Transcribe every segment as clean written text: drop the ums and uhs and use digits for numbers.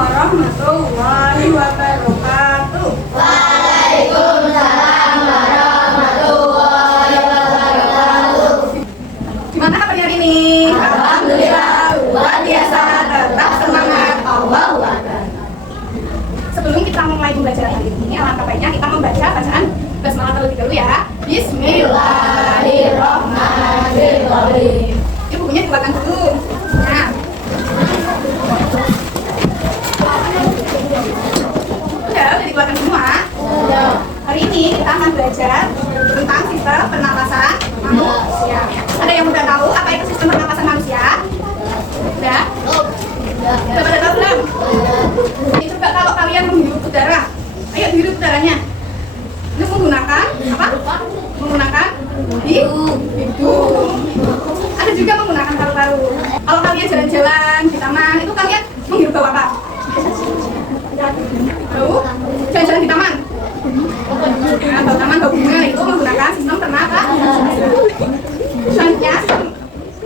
warahmatullahi wabarakatuh. Waalaikumsalam warahmatullahi wabarakatuh. Gimana kabarnya hari ini? Alhamdulillah, luar biasa, tetap semangat. Allahu Akbar. Sebelum kita mulai pembelajaran hari ini, alangkah baiknya kita membaca bacaan basmalah terlebih dahulu ya. Bismillahirrahmanirrahim. Ini bukunya dikeluarkan dulu. Nah, udah dikeluarkan semua. Hari ini kita akan belajar tentang sistem pernapasan manusia. Ada yang udah tahu apa itu sistem pernapasan manusia? Udah? Udah pada tahu belum? Ini coba kalau kalian menghirup udara, ayo hirup udaranya. Ini menggunakan apa? Menggunakan hidung. Ada juga menggunakan paru-paru. Kalau kalian jalan-jalan di taman, itu kalian menghirup bau apa? Bau? Jalan-jalan di taman. Nah, bau taman, bau bunga itu menggunakan sistem pernapasan. Selanjutnya,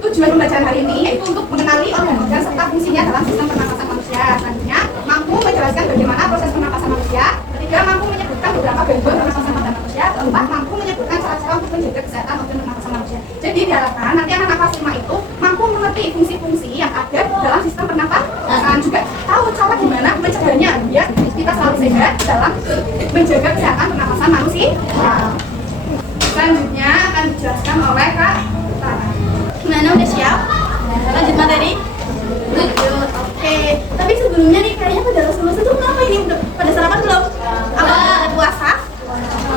tujuan pembelajaran hari ini yaitu untuk mengenali organ-organ serta fungsinya dalam sistem pernapasan manusia. Selanjutnya, mampu menjelaskan bagaimana proses pernapasan manusia. Ketiga, mampu menyebutkan beberapa gangguan pernapasan pada manusia. Keempat, mampu menyebutkan cara-cara untuk menjaga kesehatan organ pernapasan manusia. Jadi diharapkan nanti anak nafas 5 itu mampu mengerti fungsi-fungsi yang ada dalam sistem pernapasan, juga tahu cara gimana mencegahnya biar kita selalu sehat dalam menjaga kesehatan pernapasan manusia. Selanjutnya akan dijelaskan oleh Kak Tara. Gimana, udah siap? Lanjut materi? Lanjut, oke. Tapi sebelumnya nih kayaknya pada Rasulullah itu kenapa ini udah pada sarapan belum? Apa puasa?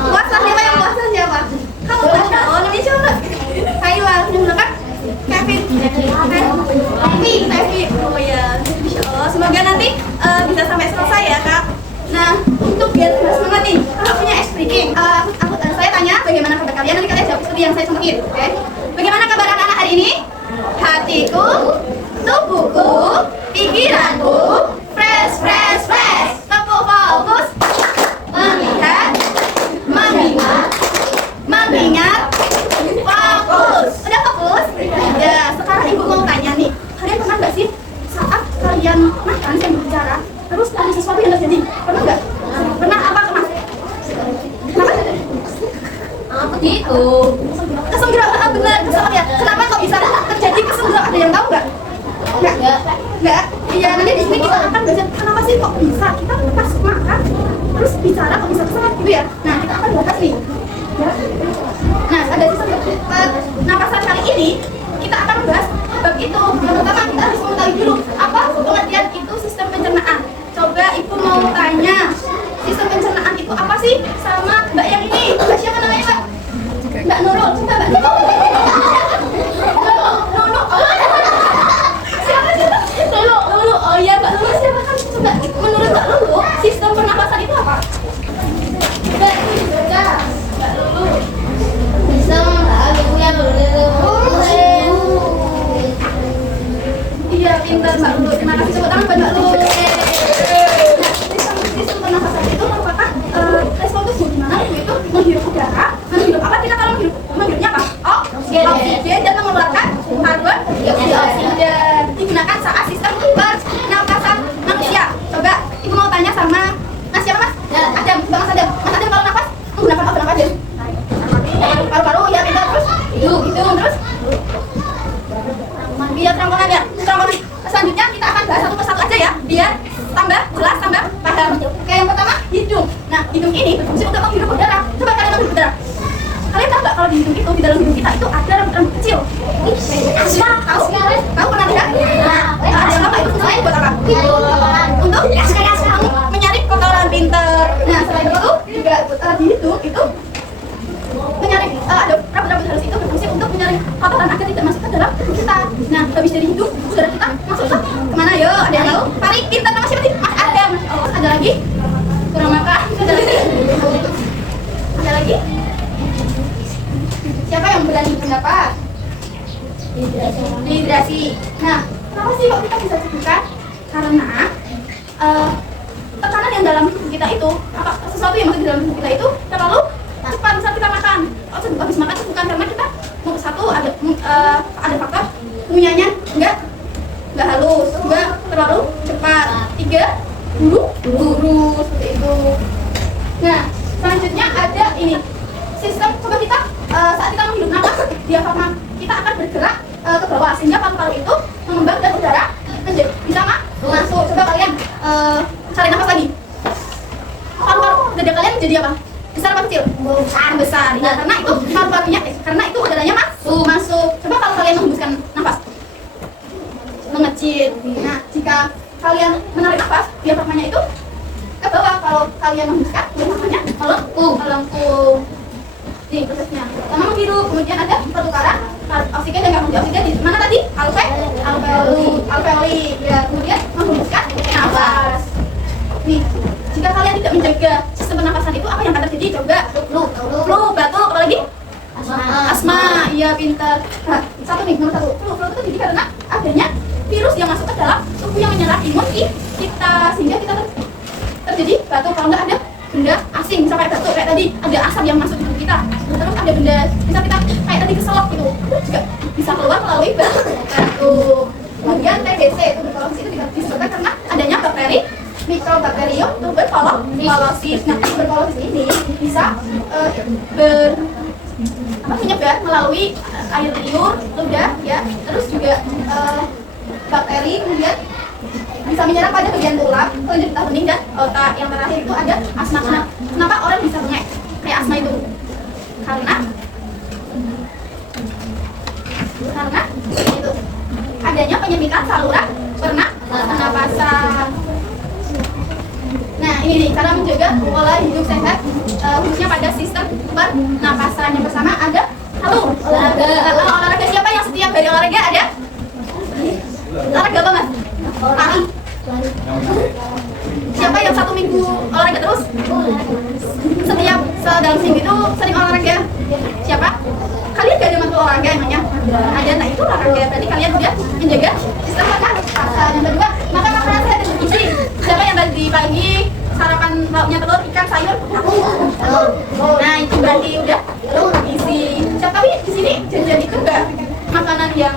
Puasa siapa yang puasa siapa? Kamu puasa? Oh, namanya siapa? Kayla, yang belakang? Kevin? Tevi. Oh ya, Insya Allah. Semoga nanti bisa sampai selesai ya Kak. Nah, untuk biar semangat nih, kalau punya speaking, saya tanya bagaimana kabar kalian, nanti kalian jawab seperti yang saya semakin, oke? Bagaimana kabar anak-anak hari ini? Hatiku, tubuhku, pikiranku, fresh. Tepuk fokus, mengingat, fokus. Udah fokus? Ya, sekarang ibu mau tanya nih, kalian pernah nggak sih saat kalian makan sambil bicara, terus ada sesuatu yang terjadi? Pernah nggak? Pernah apa Mas? Kenapa? Apa gitu? Kesenggerakan, benar, kesalahan ya. Kenapa kok bisa terjadi kesenggerakan? Ada yang tahu nggak? Nggak. Iya, nanti di sini kita akan belajar kenapa sih kok bisa kita pas makan terus bicara kok bisa kesalahan gitu ya. Nah, kita akan bahas nih. Ya. Nah, ada sistem pernapasan kali ini kita akan membahas bab itu. Yang pertama kita harus mengetahui dulu apa pengertian itu sistem pencernaan. Coba ibu mau tanya, sistem pencernaan itu apa sih? Sama Mbak yang ini. Mbak siapa namanya Mbak? Mbak Nurul. Coba Mbak Nurul. Lulu. Oh iya Mbak Lulu siapa kan? Coba menurut Mbak Lulu sistem pernapasan itu apa? Mbak Lulu. Bisa punya Iya pintar Mbak Lulu. Terima kasih, tepuk tangan buat Mbak Lulu. Sistem pernapasan itu merupakan respon tubuh di mana tubuh itu menghirup udara, menghirup apa? Kita kalau menghirupnya apa? Oksigen dan mengeluarkan karbon dioksida. Digunakan saat sistem pernapasan manusia. Coba ibu mau tanya sama siapa Mas? Adam, Mas Adam kalau nafas menggunakan apa nafas Adam? Paru-paru ya, pintar. Terus hidung terus biar terangkan ya. Selanjutnya kita akan bahas satu persatu aja ya, biar tambah jelas, tambah paham. Oke, yang pertama hidung. Nah, hidung ini berfungsi untuk menghirup udara. Coba kalian menghirup udara. Kalian tahu nggak kalau di hidung itu, di dalam hidung kita itu ada rambut-rambut kecil? Tahu? Pernah lihat? Ada apa itu fungsinya buat apa? Untuk kamu menyaring kotoran, pinter. Nah, selain itu juga di hidung itu menyaring ada rambut-rambut halus itu berfungsi untuk menyaring kotoran agar tidak masuk ke dalam tubuh kita. Nah, habis dari hidung udara kita masuk ke kemana? Yo, ada yang tahu? Paling pintar nama siapa sih? Mas Adam. Oh, ada lagi? Kurang makan. Ada lagi? Siapa yang berani pendapat? Dehidrasi. Nah, kenapa sih kok kita bisa cedera? Karena tekanan yang dalam tubuh kita itu, sesuatu yang masuk di dalam tubuh kita itu terlalu cepat saat kita makan. Habis makan itu bukan karena kita satu ada faktor ngunyahnya enggak halus, dua terlalu cepat, tiga guru seperti itu. Nah, selanjutnya ada ini sistem. Coba kita saat kita menghirup nafas, diafragma kita akan bergerak ke bawah sehingga paru-paru itu mengembang dan udara menjadi bisa masuk. Coba kalian cari nafas lagi. Paru-paru dada kalian jadi apa? Besar apa kecil? Besar. Ya, karena itu paru-parunya, karena itu udaranya masuk. Coba kalau kalian menghembuskan nafas, mengecil. Nah, jika kalian menarik nafas, diafragmanya itu ke bawah. Kalau kalian menghembuskan, diafragmanya melengkung. Nih prosesnya. Pertama menghirup, kemudian ada pertukaran oksigen dan karbon dioksida di mana tadi? Alveoli. Ya, kemudian menghembuskan nafas. Nih, jika kalian tidak menjaga sistem pernapasan itu, apa yang akan terjadi? Coba flu, batuk, apalagi? Asma. Iya, pintar. Nah, nomor satu. Flu itu terjadi karena adanya virus yang masuk ke dalam tubuh yang menyerang imun kita, sehingga kita terjadi batuk. Kalau nggak ada benda asing, misalnya kayak batuk, kayak tadi ada asap yang masuk ke tubuh kita, terus ada benda, bisa kita kayak tadi keselak gitu, itu juga bisa keluar melalui batuk. Kemudian TBC, tuberkulosis itu disebabkan karena adanya bakteri Mycobacterium tuberculosis. Nah, tuberkulosis ini bisa menyebar melalui air liur, ludah, ya, terus juga bakteri, kemudian bisa menyerang pada bagian tulang, kelenjar getah bening dan otak. Yang terakhir itu ada asma. Kenapa orang bisa bengek kayak asma itu? Karena itu adanya penyempitan saluran pernapasan. Nah, ini nih cara menjaga pola hidup sehat, khususnya pada sistem pernapasan. Yang pertama ada olahraga. Siapa yang setiap hari olahraga? Ada olahraga apa, Mas? Lari. Siapa yang 1 minggu olahraga terus? Setiap dalam seminggu itu sering olahraga. Siapa? Kalian gak ada matkul olahraga emangnya? Ada. Nah, itu olahraga. Berarti kalian udah menjaga sistem pernapasan. Yang kedua, makan makanan sehat dan bergizi. Siapa yang tadi pagi sarapan lauknya telur, ikan, sayur? Nah, itu berarti udah bergizi. Tapi di sini jajan itu enggak makanan yang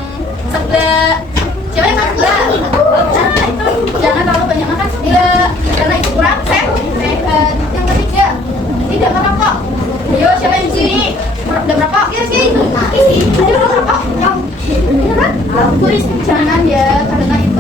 seblak. Siapa yang makan seblak? Nah, itu jangan terlalu banyak makan seblak karena itu kurang sehat. Yang ketiga, tidak merokok. Ayo, siapa yang di sini udah merokok? Ya sih, itu ada merokok. Beneran? Tulis jangan ya, karena itu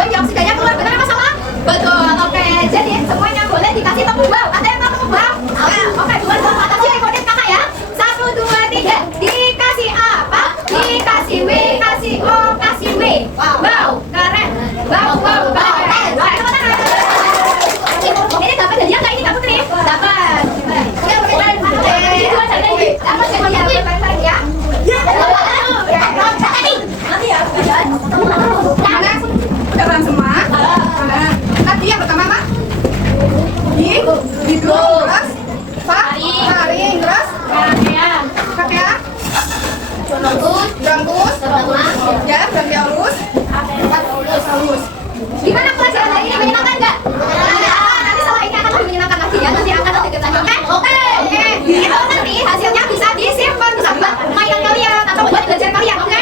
gonjong setidaknya keluar. Benar apa salah? Betul. Oke, jadi semuanya boleh dikasih tepung wow. Ada yang mau tepung wow? Oke, dua atas ya, ikutin kakak ya. 1, 2, 3. Dikasih apa? Dikasih W, kasih O, kasih W. Wow, keren. Wow, wow, keren. Ini dapat hadiah nggak ini Kak Putri? Dapat. Dapat ya. Nanti ya. Mana? Udah paham semua? Tadi yang pertama apa? Hidung, terus taring, terus kakean, jangkus, ya, bronkiolus, halus. Gimana pelajaran hari ini? Menyenangkan nggak? Nanti setelah ini akan lebih menyenangkan lagi ya. Nanti akan lebih lanjut, oke? Oke. Itu nanti hasilnya bisa disimpan, bisa buat mainan kalian atau buat belajar kalian, oke?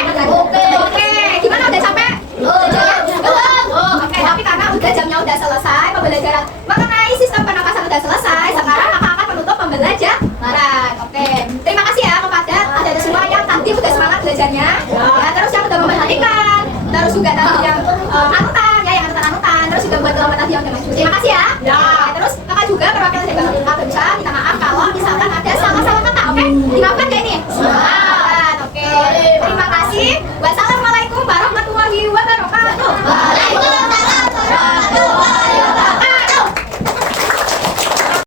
Oke. Gimana, udah capek? Belum. Oke, tapi karena udah jamnya udah selesai, pembelajaran mengenai sistem pernapasan udah selesai. Sekarang kakak akan menutup pembelajaran. Oke. Terima kasih ya kepada adik-adik semua yang tadi udah semangat belajarnya. Ya, terus yang udah memperhatikan, terus juga tadi yang anutan ya, yang anutan, terus juga buat teman tadi yang udah maju. Terima kasih ya. Terus kakak juga perwakilan dari Babinsa minta maaf kalau misalkan ada salah-salah